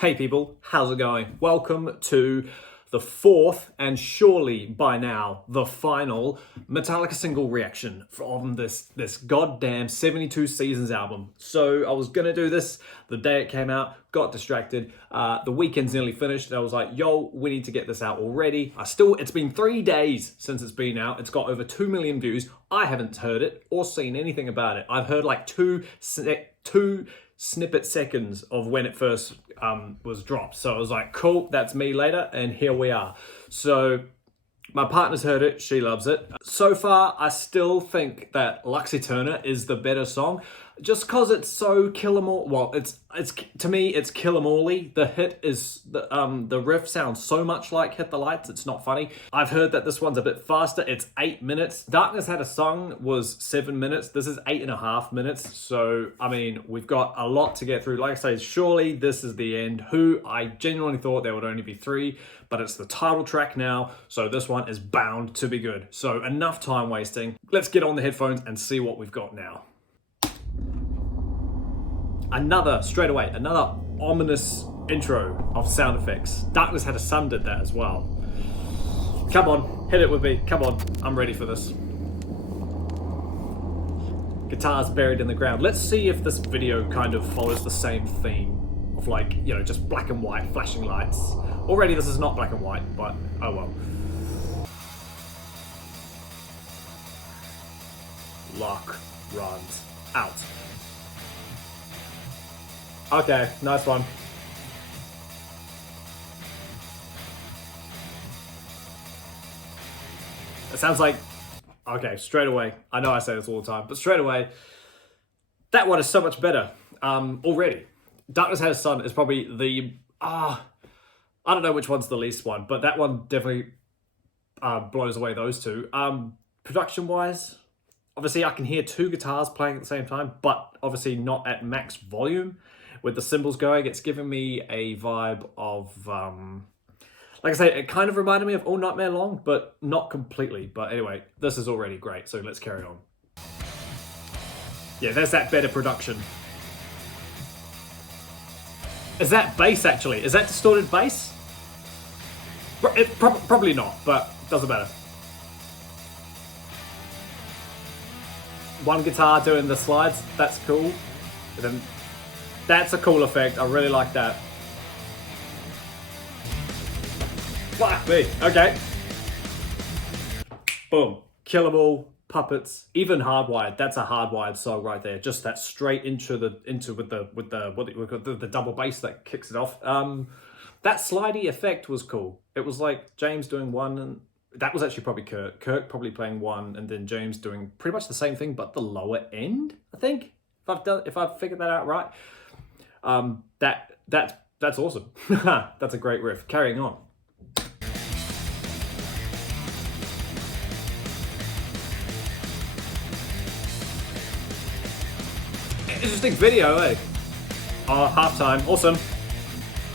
Hey people, how's it going? Welcome to the fourth and surely by now the final Metallica single reaction from this goddamn 72 Seasons album. So I was gonna do this the day it came out, got distracted. The weekend's nearly finished and I was like, yo, we need to get this out already. It's been 3 days since it's been out. It's got over 2 million views. I haven't heard it or seen anything about it. I've heard like two snippet seconds of when it first was dropped. So I was like, cool, that's me later, and here we are. So my partner's heard it, she loves it. So far, I still think that Luxy Turner is the better song, just cause it's so kill 'em all. Well, it's to me, it's kill 'em all-y. The hit is the riff sounds so much like Hit the Lights. It's not funny. I've heard that this one's a bit faster. It's 8 minutes. Darkness Had a Song was 7 minutes. This is 8.5 minutes. So I mean, we've got a lot to get through. Like I say, surely this is the end. Who I genuinely thought there would only be 3, but it's the title track now. So this one is bound to be good. So enough time wasting. Let's get on the headphones and see what we've got now. Another ominous intro of sound effects. Darkness Had a Sun did that as well. Come on, hit it with me. Come on, I'm ready for this. Guitars buried in the ground. Let's see if this video kind of follows the same theme of, like, you know, just black and white flashing lights. Already this is not black and white, but oh well. Lock runs out. Okay, nice one. It sounds like, okay, straight away. I know I say this all the time, but straight away, that one is so much better already. Darkness Had a Sun is probably the, I don't know which one's the least one, but that one definitely blows away those two. Production-wise, obviously I can hear 2 guitars playing at the same time, but obviously not at max volume. With the cymbals going, it's giving me a vibe of, like I say, it kind of reminded me of All Nightmare Long, but not completely. But anyway, this is already great, so let's carry on. Yeah, there's that better production. Is that bass, actually? Is that distorted bass? Probably not, but doesn't matter. One guitar doing the slides, that's cool. And then that's a cool effect. I really like that. Fuck me. Okay. Boom. Kill 'em all. Puppets. Even Hardwired. That's a Hardwired song right there. Just that straight into with the double bass that kicks it off. That slidey effect was cool. It was like James doing one, and that was actually probably Kirk. Kirk probably playing one, and then James doing pretty much the same thing, but the lower end. I think if I've figured that out right. That's awesome. That's a great riff. Carrying on. Interesting video, eh? Oh, halftime. Awesome.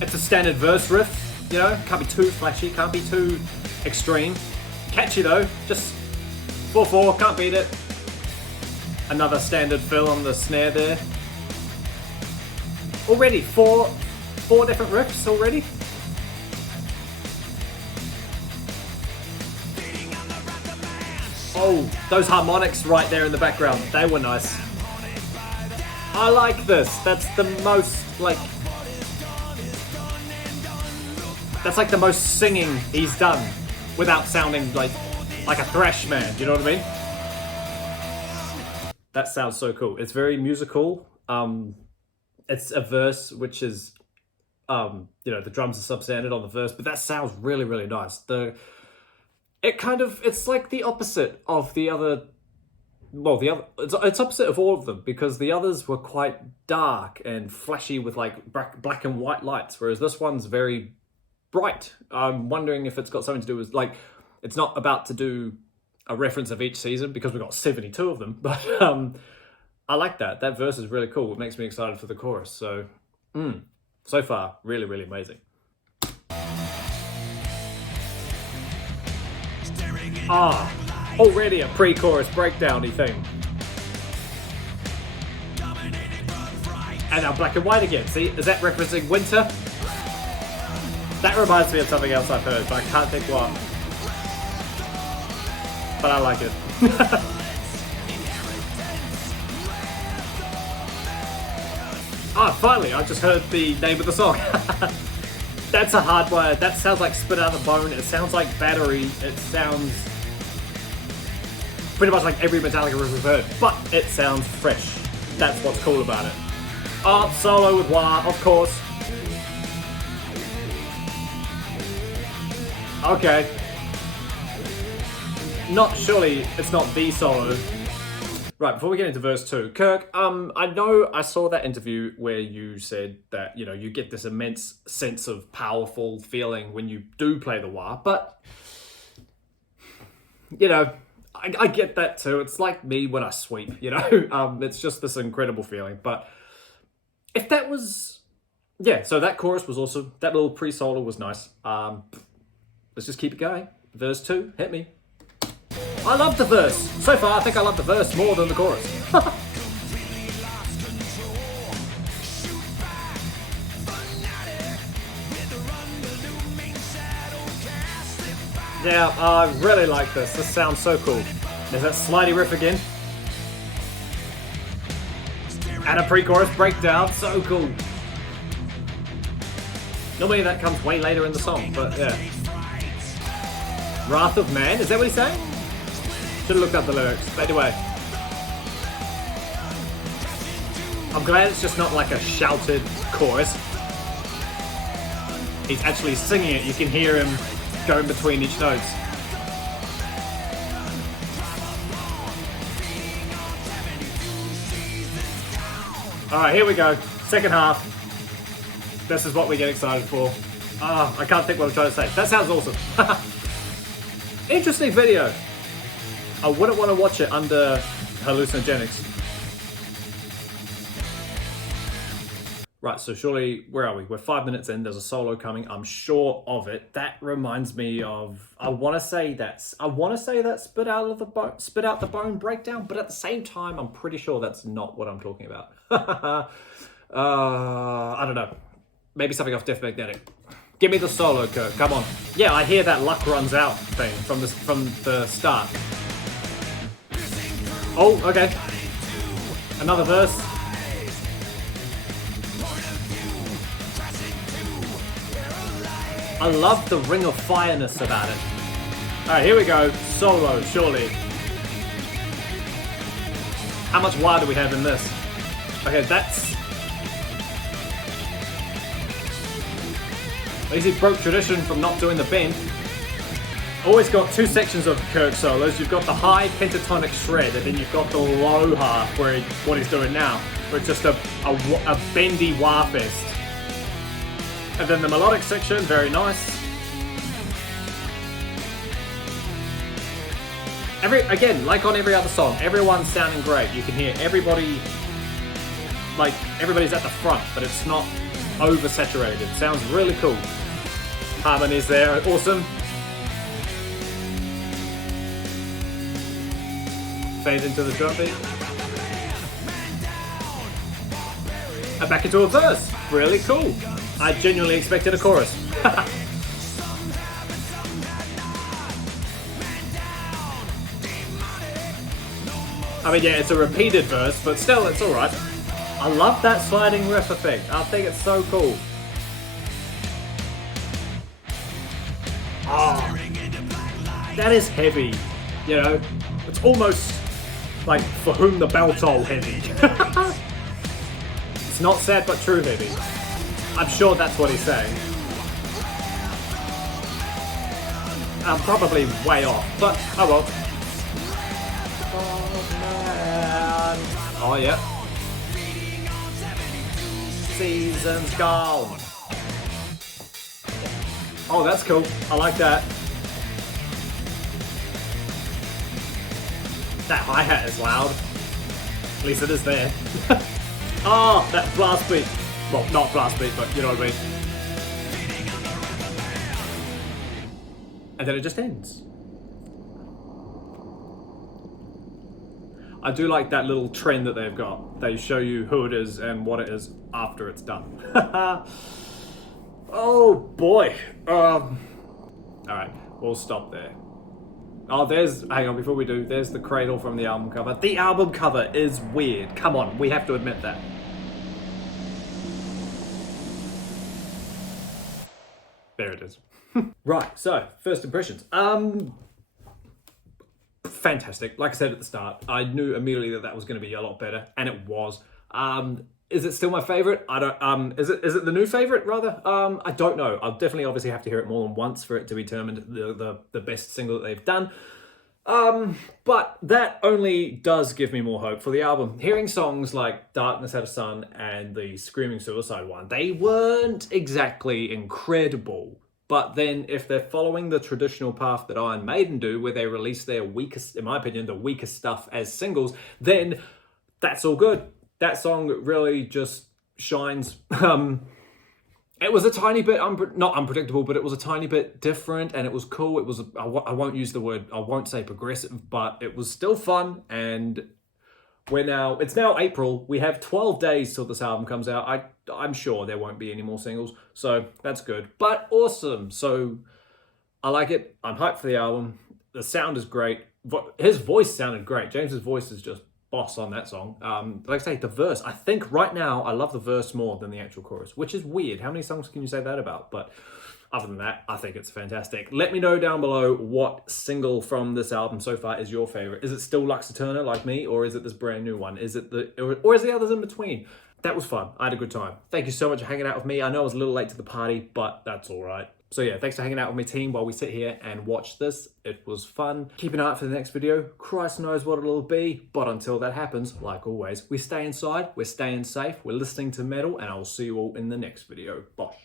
It's a standard verse riff, you know? Can't be too flashy, can't be too extreme. Catchy though, just 4/4, can't beat it. Another standard fill on the snare there. Already, four different riffs already. Oh, those harmonics right there in the background, they were nice. I like this. That's the most, like, that's like the most singing he's done without sounding like a thrash man, do you know what I mean? That sounds so cool. It's very musical. It's a verse which is, you know, the drums are substandard on the verse, but that sounds really, really nice. It's like the opposite of the other, well, it's opposite of all of them, because the others were quite dark and flashy with like black and white lights, whereas this one's very bright. I'm wondering if it's got something to do with, like, it's not about to do a reference of each season because we've got 72 of them, but I like that. That verse is really cool. It makes me excited for the chorus. So, so far, really, really amazing. Already a pre-chorus breakdown-y thing. And now black and white again. See, is that referencing winter? That reminds me of something else I've heard, but I can't think what. But I like it. Oh, finally, I just heard the name of the song. That's a hard word. That sounds like Spit Out the Bone. It sounds like Battery. It sounds pretty much like every Metallica riff we've heard, but it sounds fresh. That's what's cool about it. Oh, solo with Wah, of course. Okay. Surely it's not the solo. Right, before we get into verse 2, Kirk, I know I saw that interview where you said that, you get this immense sense of powerful feeling when you do play the wah, but, I get that too. It's like me when I sweep, it's just this incredible feeling. But if that was, so that chorus was awesome. That little pre-solo was nice. Let's just keep it going. Verse 2, hit me. I love the verse. So far, I think I love the verse more than the chorus. Yeah, I really like this. This sounds so cool. There's that slidey riff again. And a pre-chorus breakdown. So cool. Normally that comes way later in the song, but yeah. Wrath of Man, is that what he's saying? Should have looked up the lyrics. But anyway. I'm glad it's just not like a shouted chorus. He's actually singing it. You can hear him going between each notes. Alright, here we go. Second half. This is what we get excited for. I can't think what I'm trying to say. That sounds awesome. Interesting video. I wouldn't want to watch it under hallucinogenics. Right, so surely, where are we? We're 5 minutes in, there's a solo coming, I'm sure of it. That reminds me of, I want to say that Spit Out the Bone breakdown, but at the same time, I'm pretty sure that's not what I'm talking about. I don't know. Maybe something off Death Magnetic. Give me the solo, Kirk, come on. Yeah, I hear that luck runs out thing from the start. Oh, okay. Another verse. I love the ring of fireness about it. Alright, here we go. Solo, surely. How much wire do we have in this? Okay, that's... At least he broke tradition from not doing the bend. Always got two sections of Kirk solos. You've got the high pentatonic shred, and then you've got the low half, where what he's doing now. Where it's just a bendy wah fest. And then the melodic section, very nice. Again, like on every other song, everyone's sounding great. You can hear everybody, like everybody's at the front, but it's not oversaturated. It sounds really cool. Harmonies there, awesome. Fade into the drum beat. And back into a verse. Really cool. I genuinely expected a chorus. I mean, yeah, it's a repeated verse, but still, it's alright. I love that sliding riff effect. I think it's so cool. Oh, that is heavy. You know, it's almost like For Whom the Bell Toll heavy. It's not sad but true heavy. I'm sure that's what he's saying. I'm probably way off, but oh well. Oh man. Oh yeah. Season's gone. Oh, that's cool. I like that. That hi-hat is loud. At least it is there. Oh, that blast beat. Well, not blast beat, but you know what I mean. And then it just ends. I do like that little trend that they've got. They show you who it is and what it is after it's done. Oh boy. All right, we'll stop there. Oh, hang on, before we do, there's the cradle from the album cover. The album cover is weird. Come on, we have to admit that. There it is. Right, so, first impressions. Fantastic. Like I said at the start, I knew immediately that was going to be a lot better, and it was. Is it still my favorite? I don't. Is it the new favorite rather? I don't know. I'll definitely obviously have to hear it more than once for it to be determined the best single that they've done. But that only does give me more hope for the album. Hearing songs like Darkness Had a Sun and the Screaming Suicide one, they weren't exactly incredible. But then if they're following the traditional path that Iron Maiden do, where they release their weakest, in my opinion, the weakest stuff as singles, then that's all good. That song really just shines. It was a tiny bit, not unpredictable, but it was a tiny bit different and it was cool. It was, I won't use the word, I won't say progressive, but it was still fun. And it's now April. We have 12 days till this album comes out. I'm sure there won't be any more singles. So that's good, but awesome. So I like it. I'm hyped for the album. The sound is great. His voice sounded great. James's voice is just boss on that song. Like I say, the verse, I think right now I love the verse more than the actual chorus, which is weird. How many songs can you say that about? But other than that, I think it's fantastic. Let me know down below what single from this album so far is your favorite. Is it still Lux Eterna like me, or is it this brand new one? Is it or is the others in between? That was fun. I had a good time. Thank you so much for hanging out with me. I know I was a little late to the party, but that's all right. So yeah, thanks for hanging out with my team while we sit here and watch this. It was fun. Keep an eye out for the next video. Christ knows what it'll be. But until that happens, like always, we stay inside, we're staying safe, we're listening to metal, and I'll see you all in the next video. Bosh.